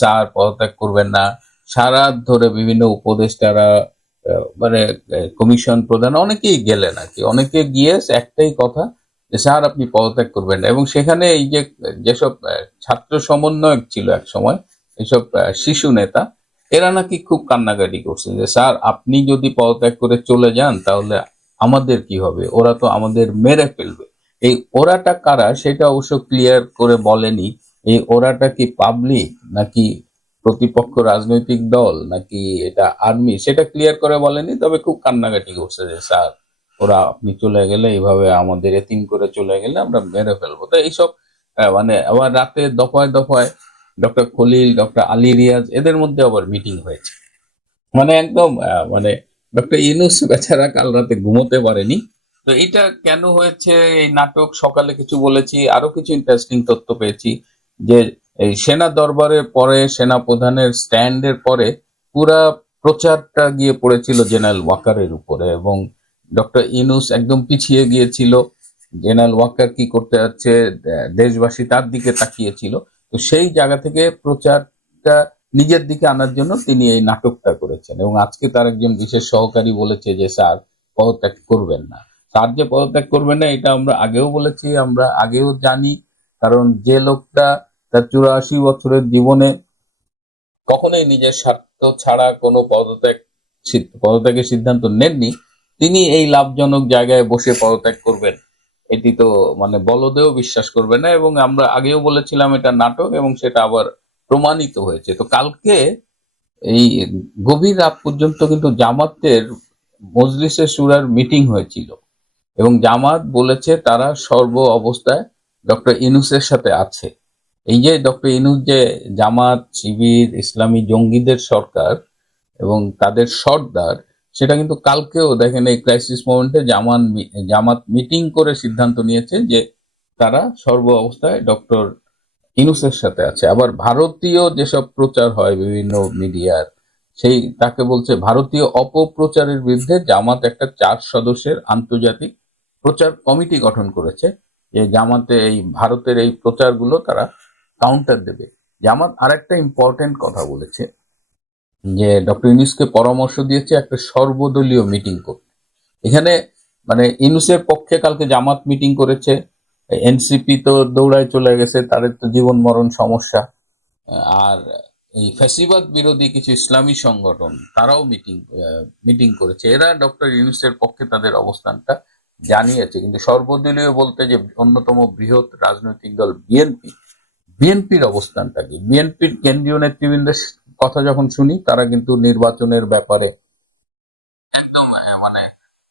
Sir পদত্যাগ করবেন না, সারা রাত ধরে বিভিন্ন উপদেষ্টারা মানে কমিশন প্রধান অনেকেই গেলেন আর কি, অনেকে গিয়ে একটাই কথা যে স্যার আপনি পদত্যাগ করবেন না। এবং সেখানে এই যে যেসব ছাত্র সমন্বয়ক ছিল এক সময়, এসব শিশু নেতা, এরা নাকি খুব কান্নাকাটি করছে যে স্যার আপনি যদি পদত্যাগ করে চলে যান তাহলে আমাদের কি হবে, ওরা তো আমাদের মেরে ফেলবে। এই ওরাটা কারা সেটা অবশ্য ক্লিয়ার করে বলেনি। এই ওরাটা কি পাবলিক নাকি প্রতিপক্ষ রাজনৈতিক দল নাকি এটা আর্মি সেটা ক্লিয়ার করে বলেনি, তবে খুব কান্নাকাটি করছে যে স্যার ওরা আপনি চলে গেলে এইভাবে আমাদের এতিম করে চলে গেলে আমরা মেরে ফেলবো। তো এইসব মানে আবার রাতে দফায় দফায় ডক্টর খলিল, ডক্টর আলী রিয়াজ এদের মধ্যে আবার মিটিং হয়েছে। মানে একদম মানে ডক্টর ইউনূস বেচারা কাল রাতে ঘুমোতে পারেনি। তো এটা কেন হয়েছে এই নাটক, সকালে কিছু বলেছি, আরো কিছু ইন্টারেস্টিং তথ্য পেয়েছি যে এই সেনা দরবারের পরে, সেনা প্রধানের স্ট্যান্ডের পরে পুরা প্রচারটা গিয়ে পড়েছিল জেনারেল ওয়াকারের উপরে, এবং ডক্টর ইউনূস একদম পিছিয়ে গিয়েছিল। জেনারেল ওয়াকার কি করতে যাচ্ছে, দেশবাসী তার দিকে তাকিয়েছিল। তো সেই জায়গা থেকে প্রচারটা নিজের দিকে আনার জন্য তিনি এই নাটকটা করেছেন। এবং আজকে তার একজন বিশেষ সহকারী বলেছে যে স্যার পদত্যাগ করবেন না। স্যার যে পদত্যাগ করবেন না এটা আমরা আগেও বলেছি, আমরা আগেও জানি। কারণ যে লোকটা তার 84 বছরের জীবনে কখনোই নিজের স্বার্থ ছাড়া কোনো পদত্যাগের সিদ্ধান্ত নেননি, তিনি এই লাভজনক জায়গায় বসে পদত্যাগ করবেন এটি তো মানে বলদেও বিশ্বাস করবে না। এবং আমরা আগেও বলেছিলাম এটা নাটক, এবং সেটা আবার প্রমাণিত হয়েছে। তো কালকে এই গভীর রাত পর্যন্ত কিন্তু জামাতের মজলিসে শুরার মিটিং হয়েছিল, এবং জামাত বলেছে তারা সর্ব অবস্থায় ডক্টর ইউনূসের সাথে আছে। এই যে ডক্টর ইউনূস যে জামাত, শিবির, ইসলামী জঙ্গিদের সরকার এবং তাদের সর্দার, সেটা কিন্তু কালকেও দেখেন এই ক্রাইসিস মোমেন্টে জামাত মিটিং করে সিদ্ধান্ত নিয়েছে যে তারা সর্ব অবস্থায় ডক্টর ইউনূসের সাথে আছে। আবার ভারতীয় যেসব প্রচার হয় বিভিন্ন মিডিয়ার, সেই তাকে বলছে ভারতীয় অপপ্রচারের বিরুদ্ধে জামাত একটা 4 সদস্যের আন্তর্জাতিক প্রচার কমিটি গঠন করেছে, যে জামাতে এই ভারতের এই প্রচারগুলো তারা কাউন্টার দেবে। জামাত আরেকটা ইম্পর্টেন্ট কথা বলেছে যে ডক্টর ইউনূসকে পরামর্শ দিয়েছে একটা সর্বদলীয় মিটিং করতে। এখানে মানে ইউনূসের পক্ষে কালকে জামাত মিটিং করেছে, এনসিপি তো দৌড়ায় চলে গেছে, তাদের তো জীবন মরণ সমস্যা। আর এই ফ্যাসিবাদ বিরোধী কিছু ইসলামী সংগঠন তারাও মিটিং করেছে, এরা ডক্টর ইউনূসের পক্ষে তাদের অবস্থানটা জানিয়েছে। কিন্তু সর্বদলীয় বলতে যে অন্যতম বৃহৎ রাজনৈতিক দল বিএনপি, বিএনপির অবস্থানটা কি, বিএনপির কেন্দ্রীয় নেতৃবৃন্দের কথা যখন শুনি তারা কিন্তু নির্বাচনের ব্যাপারে একদম মানে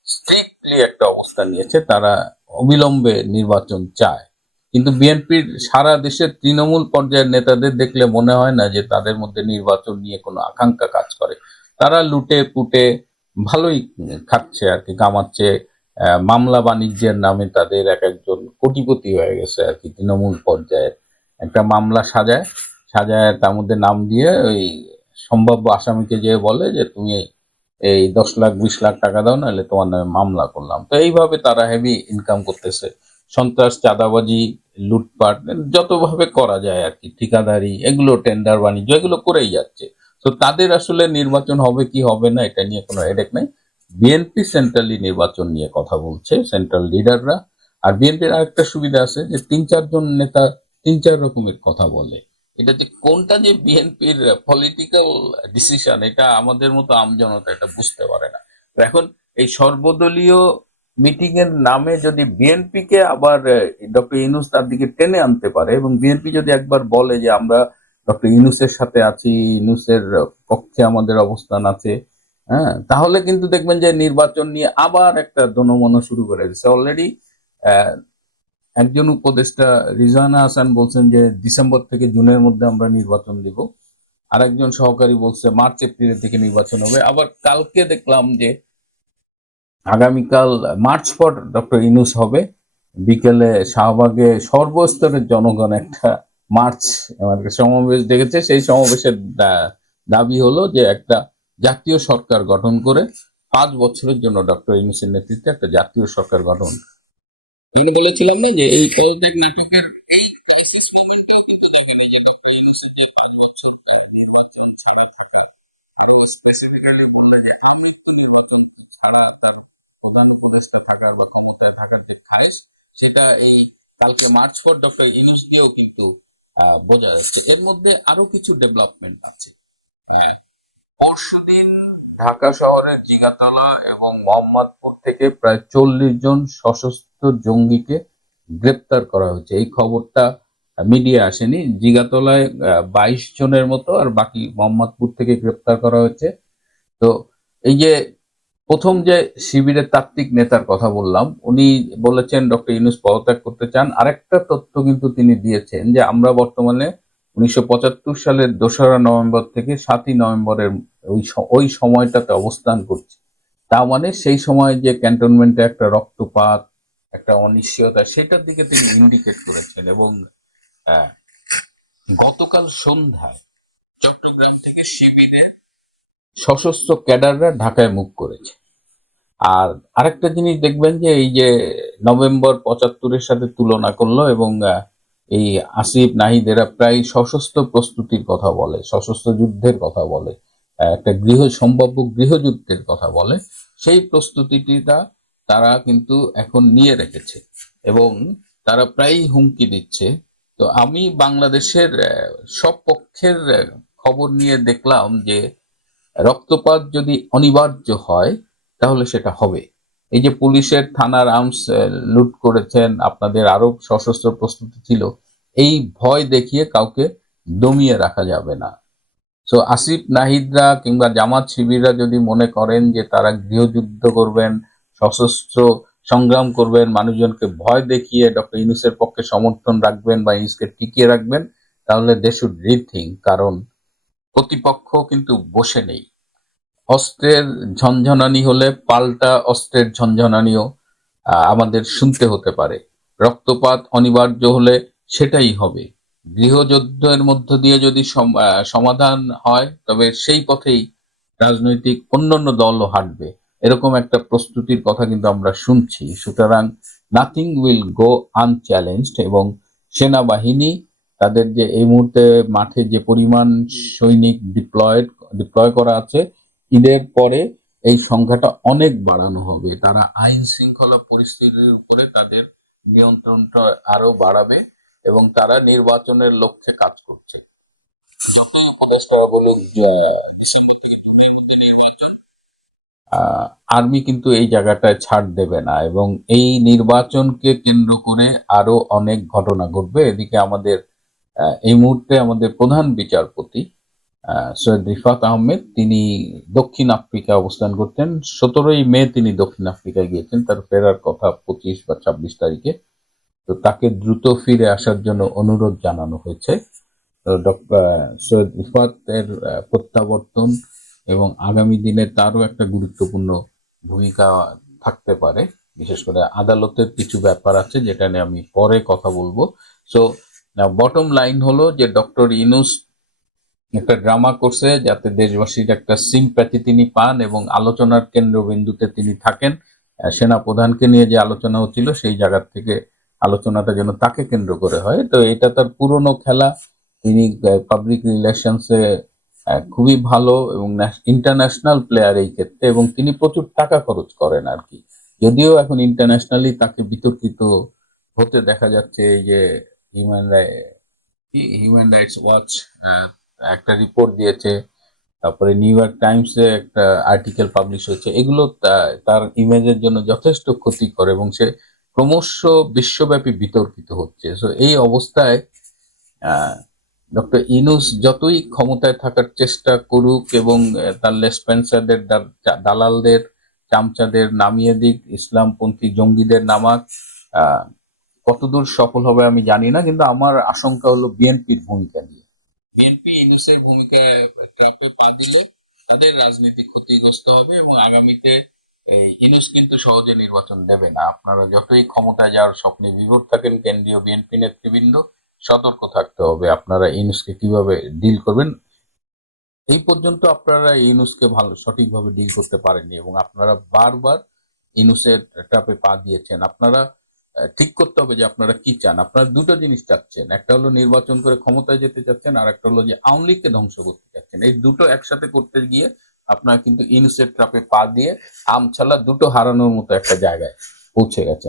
স্ট্রিক্টলি একটা অবস্থান নিয়েছে, তারা অবিলম্বে নির্বাচন চায়। কিন্তু বিএনপির সারা দেশের তৃণমূল পর্যায়ের নেতাদের দেখলে মনে হয় না যে তাদের মধ্যে নির্বাচন নিয়ে কোনো আকাঙ্ক্ষা কাজ করে। তারা লুটে পুটে ভালোই খাচ্ছে আর কি, কামাচ্ছে। মামলা বাণিজ্যের নামে তাদের এক একজন কোটিপতি হয়ে গেছে আর কি, তৃণমূল পর্যায়ে একটা মামলা সাজায়, সাজায় তার মধ্যে নাম দিয়ে ওই সম্ভাব্য আসামিকে যে বলে যে তুমি এই 10 লাখ 20 লাখ টাকা দাও, নাহলে তোমার নামে মামলা করলাম। তো এইভাবে তারা হেভি ইনকাম করতেছে। সন্ত্রাস, চাঁদাবাজি, লুটপাট যতভাবে করা যায় আর কি, ঠিকাদারি, এগুলো টেন্ডার বাণিজ্য এগুলো করেই যাচ্ছে। তো তাদের আসলে নির্বাচন হবে কি হবে না এটা নিয়ে কোনো হেডেক নাই। বিএনপি সেন্ট্রালি নির্বাচন নিয়ে কথা বলছে, সেন্ট্রাল লিডাররা। আর বিএনপির আরেকটা সুবিধা আছে যে 3-4 জন নেতা 3-4 রকমের কথা বলে। এটা যে কোনটা যে বিএনপির পলিটিক্যাল ডিসিশন এটা আমাদের মতো আমজনতা এটা বুঝতে পারে না। তো এখন এই সর্বদলীয় মিটিং এর নামে যদি বিএনপি কে আবার ডক্টর ইউনূস তার দিকে টেনে আনতে পারে, এবং বিএনপি যদি একবার বলে যে আমরা ডক্টর ইউনূসের সাথে আছি, ইউনূসের পক্ষে আমাদের অবস্থান আছে, হ্যাঁ, তাহলে কিন্তু দেখবেন যে নির্বাচন নিয়ে আবার একটা দোনোমনো শুরু করে দিচ্ছে অলরেডি। একজন উপদেষ্টা রিজওয়ানা হাসান বলছেন যে ডিসেম্বর থেকে জুনের মধ্যে আমরা নির্বাচন দিব। আরেকজন সহকারী বলছে মার্চ এপ্রিলের দিকে নির্বাচন হবে। আবার কালকে দেখলাম যে আগামীকাল মার্চ পর ডক্টর ইউনূস হবে, বিকেলে শাহবাগে সর্বস্তরের জনগণ একটা মার্চ মানে সমাবেশ ডেকেছে। সেই সমাবেশের দাবি হলো যে একটা জাতীয় সরকার গঠন করে 5 বছরের জন্য ডক্টর ইউনূসের নেতৃত্বে একটা জাতীয় সরকার গঠন। আমি বলেছিলাম না যে এই পদত্যাগ নাটকের এই crisis moment-এও কিন্তু দেখেন এই যে ডক্টর ইউনূসের যে 5 বছর মার্চ ফর ডক্টর ইউনূস দিয়েও কিন্তু বোঝা যাচ্ছে। এর মধ্যে আরো কিছু ডেভেলপমেন্ট আছে। হ্যাঁ, পরশুদিন ঢাকা শহরের জিগাতলা এবং মোহাম্মদপুর থেকে প্রায় 40 জন সশস্ত্র জঙ্গিকে গ্রেপ্তার করা হয়েছে। এই খবরটা মিডিয়া আসেনি। জিগাতলায় 22 জনের মতো, আর বাকি মোহাম্মদপুর থেকে গ্রেপ্তার করা হয়েছে। তো এই যে প্রথম যে শিবিরের তাত্ত্বিক নেতার কথা বললাম, উনি বলেছেন ডক্টর ইউনূস পদত্যাগ করতে চান। আরেকটা তথ্য কিন্তু তিনি দিয়েছেন যে আমরা বর্তমানে 1975 সালের 2রা নভেম্বর থেকে 7ই নভেম্বরের ওই সময়টাতে অবস্থান করছি। তার মানে সেই সময় যে ক্যান্টনমেন্টে একটা রক্তপাত, একটা অনিশ্চয়তা, সেটার দিকে তিনি ইন্ডিকেট করেছেন। এবং আহ, গতকাল সন্ধ্যায় চট্টগ্রাম থেকে শিবিরের সশস্ত্র ক্যাডাররা ঢাকায় মুভ করেছে। আর আরেকটা জিনিস দেখবেন যে এই যে নভেম্বর 75-এর সাথে তুলনা করলো, এবং এই আসিফ নাহিদ এরা প্রায় সশস্ত্র প্রস্তুতির কথা বলে, সশস্ত্র যুদ্ধের কথা বলে, একটা সম্ভাব্য গৃহযুদ্ধের কথা বলে। সেই প্রস্তুতিটা তারা কিন্তু এখন নিয়ে রেখেছে এবং তারা প্রায়ই হুমকি দিচ্ছে। তো আমি বাংলাদেশের সব পক্ষের খবর নিয়ে দেখলাম যে রক্তপাত যদি অনিবার্য হয় তাহলে সেটা হবে। এই যে পুলিশের থানার আর্মস লুট করেছেন, আপনাদের আরো সশস্ত্র প্রস্তুতি ছিল, এই ভয় দেখিয়ে কাউকে দমিয়ে রাখা যাবে না। সো আসিফ নাহিদরা কিংবা জামাত শিবিররা যদি মনে করেন যে তারা গৃহযুদ্ধ করবেন, সশস্ত্র সংগ্রাম করবেন, মানুষজনকে ভয় দেখিয়ে ডক্টর ইউনূসের পক্ষে সমর্থন রাখবেন বা ইউনূসকে টিকিয়ে রাখবেন, তাহলে দে শুড রিথিংক। কারণ প্রতিপক্ষ কিন্তু বসে নেই। অস্ত্রের ঝনঝনানি হলে পাল্টা অস্ত্রের ঝনঝনানিও আমাদের শুনতে হতে পারে। রক্তপাত অনিবার্য হলে সেটাই হবে। গৃহযুদ্ধের মধ্য দিয়ে যদি সমাধান হয়, তবে সেই পথেই রাজনৈতিক অন্যান্য দলও হাঁটবে। এরকম একটা প্রস্তুতির কথা কিন্তু আমরা শুনছি। সুতরাং নাথিং উইল গো আনচ্যালেঞ্জড। এবং সেনাবাহিনী তাদের যে এই মুহূর্তে মাঠে যে পরিমাণ সৈনিক ডিপ্লয় করা আছে, ঈদের পরে এই সংখ্যাটা অনেক বাড়ানো হবে। তারা আইন শৃঙ্খলা পরিস্থিতির উপরে তাদের নিয়ন্ত্রণটা আরো বাড়াবে এবং তারা নির্বাচনের লক্ষ্যে কাজ করছে। যত উপদেষ্টা বলুক ডিসেম্বর থেকে জুনের মধ্যে নির্বাচন, আর্মি কিন্তু এই জায়গাটায় ছাড় দেবে না এবং এই নির্বাচনকে কেন্দ্র করে আরো অনেক ঘটনা ঘটবে। এদিকে আমাদের এই মুহূর্তে আমাদের প্রধান বিচারপতি সৈয়দ রিফাত আহমেদ, তিনি দক্ষিণ আফ্রিকা অবস্থান করতেন। 17ই মে তিনি দক্ষিণ আফ্রিকায় গিয়েছেন, তার ফেরার কথা 25 বা 26 তারিখে। তো তাকে দ্রুত ফিরে আসার জন্য অনুরোধ জানানো হয়েছে। ডক্টর সৈয়দ রিফাতের প্রত্যাবর্তন এবং আগামী দিনে তারও একটা গুরুত্বপূর্ণ ভূমিকা থাকতে পারে। বিশেষ করে আদালতের কিছু ব্যাপার আছে যেটা নিয়ে আমি পরে কথা বলবো। সো বটম লাইন হলো যে ডক্টর ইউনূস একটা ড্রামা করছে যাতে দেশবাসীর একটা সিম্প্যাথি তিনি পান এবং আলোচনার কেন্দ্রবিন্দুতে তিনি থাকেন। সেনা প্রধানকে নিয়ে যে আলোচনা হচ্ছিল সেই জায়গা থেকে আলোচনাটা যেন তাকে কেন্দ্র করে হয়। তো এটা তার পুরনো খেলা। তিনি পাবলিক রিলেশনসে খুবই ভালো এবং ইন্টারন্যাশনাল প্লেয়ার এই ক্ষেত্রে, এবং তিনি প্রচুর টাকা খরচ করেন আর কি। যদিও এখন ইন্টারন্যাশনালি তাকে বিতর্কিত হতে দেখা যাচ্ছে। এই যে হিউম্যান হিউম্যান রাইটস ওয়াচ একটা রিপোর্ট দিয়েছে, তারপরে নিউ ইয়র্ক টাইমসে একটা আর্টিকেল পাবলিশ হয়েছে, এগুলো তার ইমেজের জন্য যথেষ্ট ক্ষতিকর এবং সে ক্রমশ বিশ্বব্যাপী বিতর্কিত হচ্ছে। সো এই অবস্থায় ডক্টর ইউনূস যতই ক্ষমতায় থাকার চেষ্টা করুক এবং তার লেসপেন্সারদের, দালালদের, চামচাদের নামিয়ে দিক, ইসলামপন্থী জঙ্গিদের নামাক, কতদূর সফল হবে আমি জানি না। কিন্তু আমার আশঙ্কা হলো বিএনপির ভূমিকা নিয়ে। বিএনপি ইউনূসের ভূমিকায় ট্রাম্পে পা দিলে তাদের রাজনীতি ক্ষতিগ্রস্ত হবে এবং আগামীতে ইউনূস কিন্তু সহজে নির্বাচন দেবে না। আপনারা যতই ক্ষমতায় যাওয়ার স্বপ্নে বিভোর থাকেন, কেন্দ্রীয় বিএনপি নেতৃবৃন্দ সতর্ক থাকতে হবে আপনারা ইউনূসকে কিভাবে ডিল করবেন। এই পর্যন্ত আপনারা ইউনূসকে ভালো সঠিকভাবে ডিল করতে পারেননি এবং আপনারা বারবার ইউনূসের ট্র্যাপে পা দিয়েছেন। আপনারা ঠিক করতে হবে যে আপনারা কি চান। আপনারা দুটো জিনিস চাচ্ছেন, একটা হলো নির্বাচন করে ক্ষমতায় যেতে চাচ্ছেন, আর একটা হলো যে আওয়ামী লীগকে ধ্বংস করতে চাচ্ছেন। এই দুটো একসাথে করতে গিয়ে আপনারা কিন্তু ইউনূসের ট্র্যাপে পা দিয়ে আমছালা দুটো হারানোর মতো একটা জায়গায় পৌঁছে গেছেন।